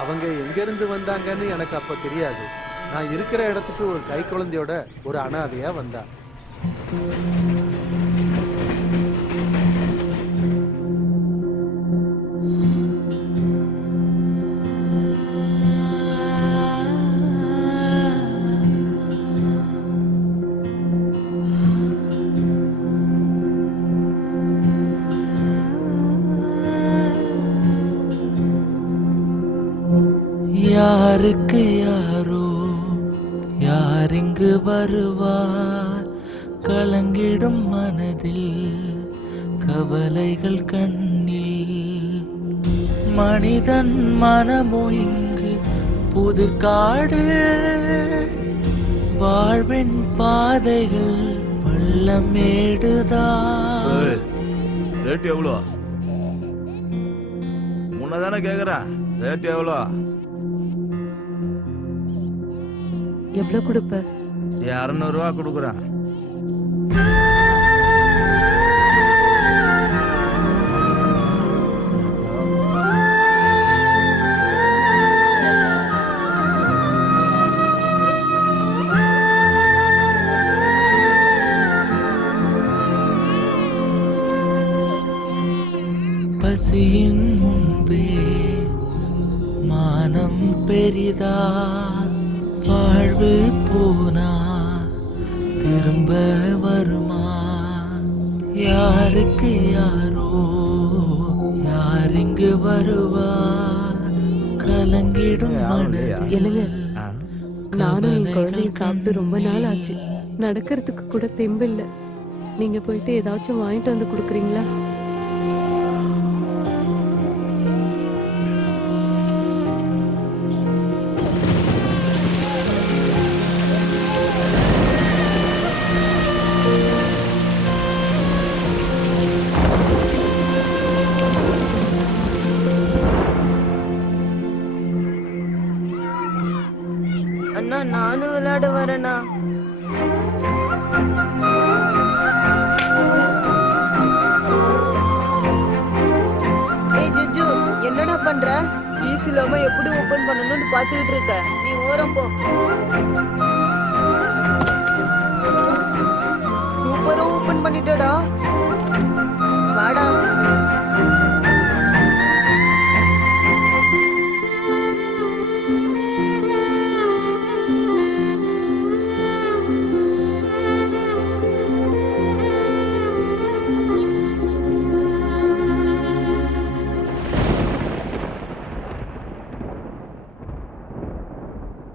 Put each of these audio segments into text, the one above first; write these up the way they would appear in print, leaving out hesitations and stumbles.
அவங்க எங்கேருந்து வந்தாங்கன்னு எனக்கு அப்போ தெரியாது. நான் இருக்கிற இடத்துக்கு ஒரு கை குழந்தையோட ஒரு அனாதையா வந்தா. யாருக்கு யாரோ யார் இங்கு வருவார், கலங்கிடும் மனதில் கவலைகள் கண்ணில். மனிதன் மனமோ இங்கு புதுக்காடு, வாழ்வின் பாதைகள் பள்ளமேடுதான். ரேட் எவ்வளோ? முன்னதானே கேக்குறேன். ரேட் எவ்வளோ? எவ்வளவு கொடுப்ப? 200 ரூபா கொடுக்குறேன். பசியின் முன்பே மானம் பெரிதா, வாழ்வு போனா திரும்ப வருமா? யாருக்கு யாரோ யார் இங்கு வருவா, கலங்கிடும் மனதில். என்னங்க, நானும் என் குழந்தைய சாப்பிட்டு ரொம்ப நாள் ஆச்சு. நடக்கிறதுக்கு கூட தெம்பில்லை. நீங்க போயிட்டு ஏதாச்சும் வாங்கிட்டு வந்து கொடுக்குறீங்களா? அண்ணா, நானும் விளையாட வரேண்ணா. ஏய் ஜிஜு, என்னடா பண்ற? ஈஸ் இல்லாம எப்படி ஓபன் பண்ணணும்னு பாத்துக்கிட்டு இருக்க. நீ ஓரம் போ. சூப்பரா ஓபன் பண்ணிட்டடா. வாடா.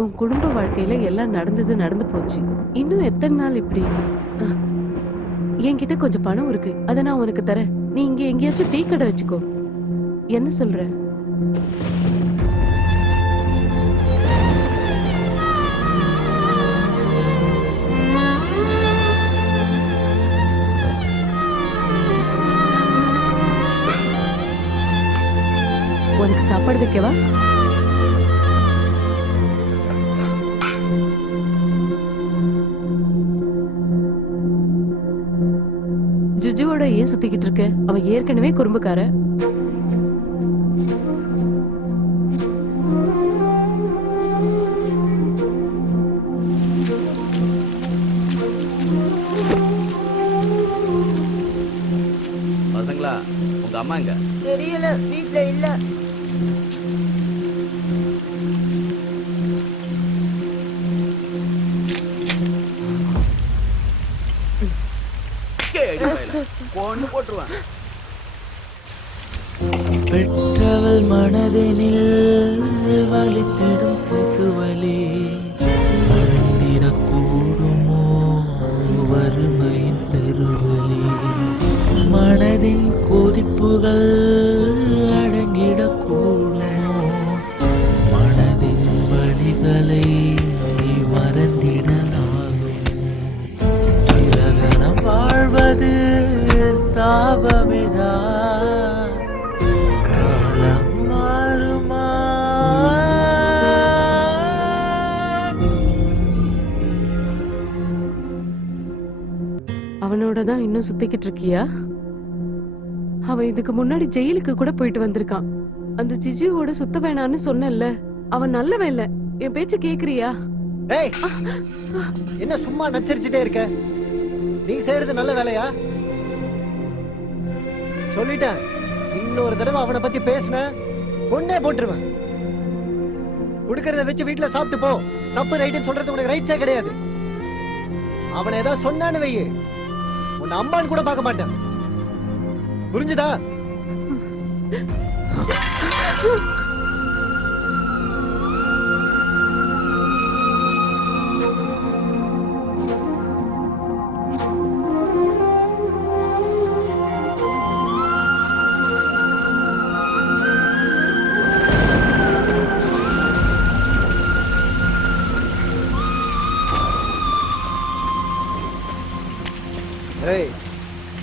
உன் குடும்ப வாழ்க்கையில எல்லாம் நடந்து போச்சு. இன்னும் எத்தனை நாள் இப்படி? என்கிட்ட கொஞ்சம் பணம் இருக்கு, அதை நான் உனக்கு தரேன். நீ இங்க எங்கேயாச்சும் டீ கடை வச்சுக்கோ. என்ன சொல்ற? உனக்கு சாப்பாடு வைக்கவா? ஜுஜுவோட ஏன் சுத்திக்கிட்டு இருக்க? அவன் ஏற்கனவே குறும்புக்கார. பசங்களா, உங்க அம்மா எங்க? தெரியல, வீட்ல இல்ல. கொண்டு போட்டுருவேன். பெற்றவள் மனதினில் வலித்திடும் சிசுவலி, அறிந்திடக்கூடுமோ வறுமையின் பெருவலி? மனதின் கொதிப்புகள் அடங்கிடக்கூடுமோ? மனதின் வழிகளை மறந்திடலாகும். சிலகணம் வாழ்வது சாபமிதா, காலம் மாறுமா? அவனோட தான் இன்னும் சுத்திக்கிட்டு இருக்கியா? அவன் இதுக்கு முன்னாடி ஜெயிலுக்கு கூட போயிட்டு வந்திருக்கான். அந்த ஜிஜுவோட சுத்த வேணான்னு சொன்னேன்ல, அவன் நல்லவன் இல்ல. என் பேச்சு கேக்குறியா? ஏய், என்ன சும்மா நச்சரிச்சுட்டே இருக்க? நீ செய்யறது நல்ல வேலையா? சொல்லிட்டேன், இன்னொரு தடவை அவனை பத்தி பேசுன பொண்ணே போட்டுருவேன். கொடுக்கறத வச்சு வீட்டுல சாப்பிட்டு போ. தப்பு ரைட்டுன்னு சொல்றது உனக்கு ரைட்ஸே கிடையாது. அவனை ஏதாவது சொன்னான்னு வையே, உன்னை அம்மான்னு கூட பார்க்க மாட்டேன். புரிஞ்சுதா? ஏய்,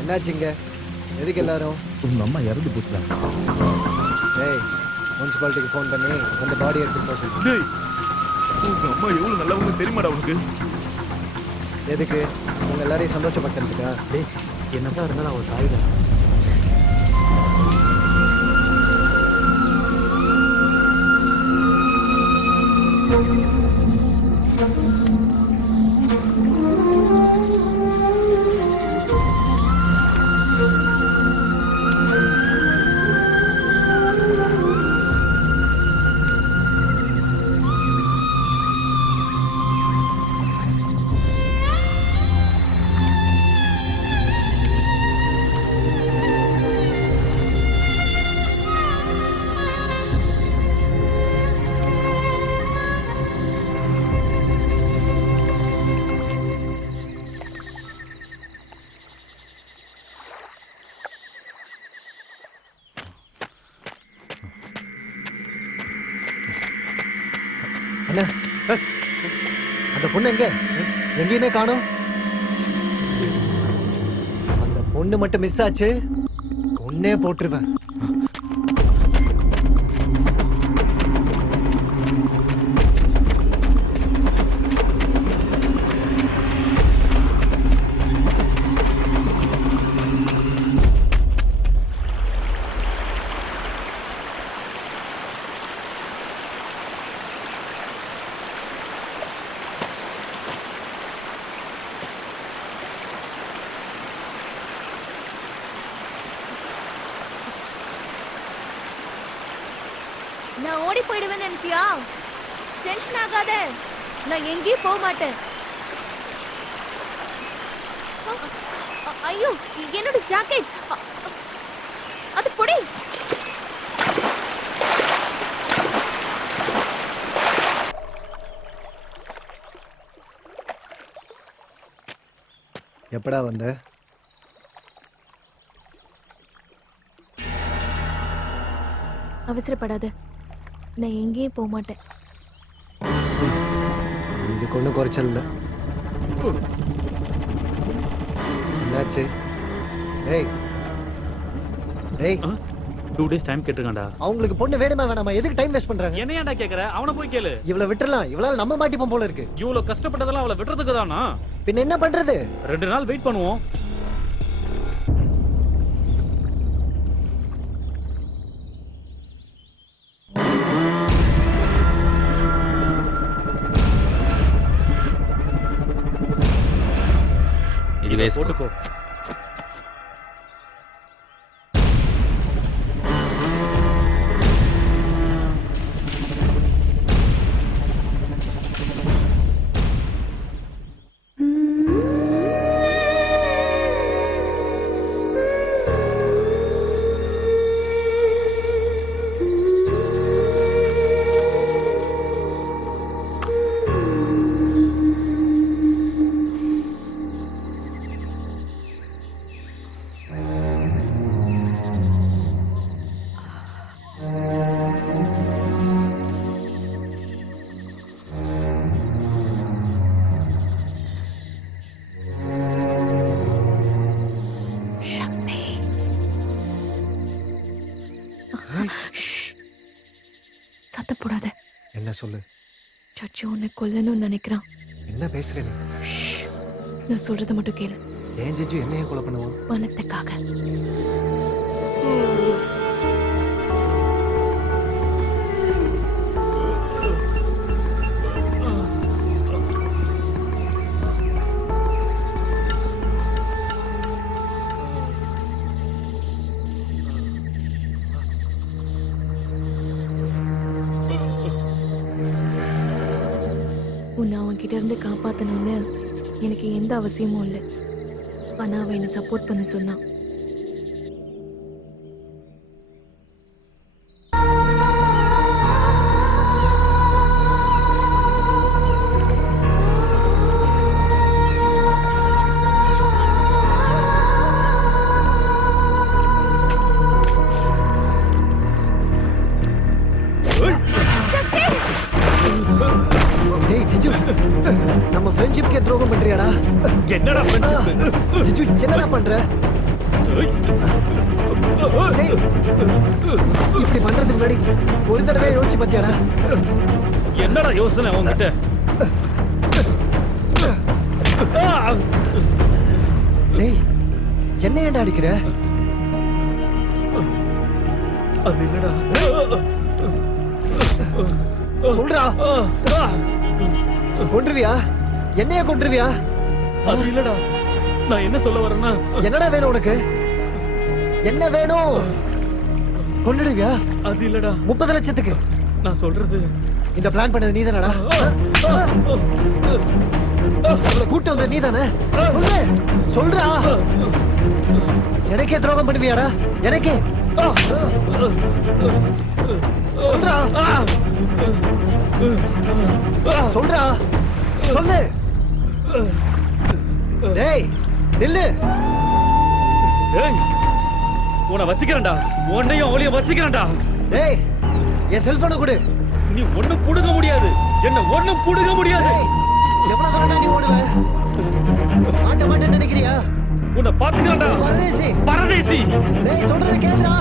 என்னாச்சுங்க? எதுக்கு எல்லாரும்? உங்க அம்மா இறந்து போச்சுடா. ஏய், முனிசிபாலிட்டிக்கு ஃபோன் பண்ணி அந்த பாடி எடுத்துட்டு போக சொல்லு. டேய், உங்க அம்மா எவ்வளவு நல்லவங்க தெரியுமாடா உனக்கு? எதுக்கு? உங்க எல்லாரையும் சந்தோஷப்படுத்துறதுக்கா? டேய் என்னதான் இருந்தாலும் அவன் தாய் தான். என்ன? அந்த பொண்ணு எங்க? எங்கேயுமே காணோம். அந்த பொண்ணு மட்டும் மிஸ் ஆச்சு, கொன்னே போட்டுருவேன். நான் ஓடி போயிடுவேன்னு நினைச்சியா? டென்ஷன் ஆகாத, நான் எங்கேயும் போக மாட்டேன். ஐயோ, என்னோட ஜாக்கெட் அது பொடி. எப்படா வந்த? அவசரப்படாத, நான் எங்கேயும் போக மாட்டேன். இதுக்கு ஒன்றும் குறைச்சல் இல்லை. என்னாச்சு? ஏய் ஏய், 2 days டைம் கேட்டிருக்கான்டா. அவங்களுக்கு பொண்ணு வேணுமா வேணாமா? எதுக்கு டைம் வேஸ்ட் பண்றாங்க? என்ன ஏன்டா கேக்குற? அவனை போய் கேளு. இவ்வளவு விட்டுறலாம், இவ்வளவு நம்ம மாட்டிப்போம் போல இருக்கு. இவ்வளவு கஷ்டப்பட்டதெல்லாம் அவளை விடுறதுக்கு தானா? பின்ன என்ன பண்றது? 2 நாள் வெயிட் பண்ணுவோம். இதை போட்டுக்கோ. சத்தம் போடாத. என்ன சொல்லு? சச்சு உன்னை கொல்லணும்னு நினைக்கிறான். என்ன பேசுற நீ? நான் சொல்றத மட்டும் கேளு. ஏன் ஜிஜு என்னைய கொலை பண்ணுவான்? பணத்துக்காக. உன்னை அவன்கிட்ட இருந்து காப்பாற்றணும்னு எனக்கு எந்த அவசியமும் இல்லை. ஆனால் அவன் என்னை சப்போர்ட் பண்ண சொன்னான். டேய் ஜிஜு, நம்ம ஃப்ரெண்ட்ஷிப்க்கே துரோகம் பண்றியாடா? என்னடா friendship? ஜிஜு என்னடா பண்ற? டேய், இப்படி பண்றதுக்கு முன்னாடி ஒரு தடவை யோசிச்சு பாத்தியாடா? என்னடா யோசனை உங்ககிட்ட? டேய், என்ன ஏன்டா அடிக்கிற? அது இல்லடா. சொல்றா, கொன்றுவியா? என்னைய கொன்றுவியா? அது இல்லடா. நான் என்ன சொல்ல வரேன்னா, என்னடா வேணும் உனக்கு? என்ன வேணும்? கொன்னுடுவியா? அது இல்லடா. 30 லட்சத்துக்கு நான் சொல்றது இந்த பிளான் பண்ணது நீதானடா? உங்களை கூட்டு வந்த நீதானே? சொல்லு, சொல்றா. எனக்கே துரோகம் பண்ணுவியாடா? எனக்கே சொல்றா, சொல்றா, சொல்லு. டேய் நில்லு. ஏய், உன்னை வச்சுக்கிறேன்டா. உன்னையும் அவளையும் வச்சுக்கிறேன்டா. டேய் என் செல்போனை கொடு. நீ ஒண்ணும் புடுங்க முடியாது. என்ன ஒண்ணும் புடுங்க முடியாது. டேய், எவ்வளவு தூரம் நீ ஓடுவ? மாட்ட மாட்டேன்னு நினைக்கிறியா? உன்னை பாத்துக்கிறேன்டா பரதேசி. பரதேசி. டேய் சொல்றத கேளுடா.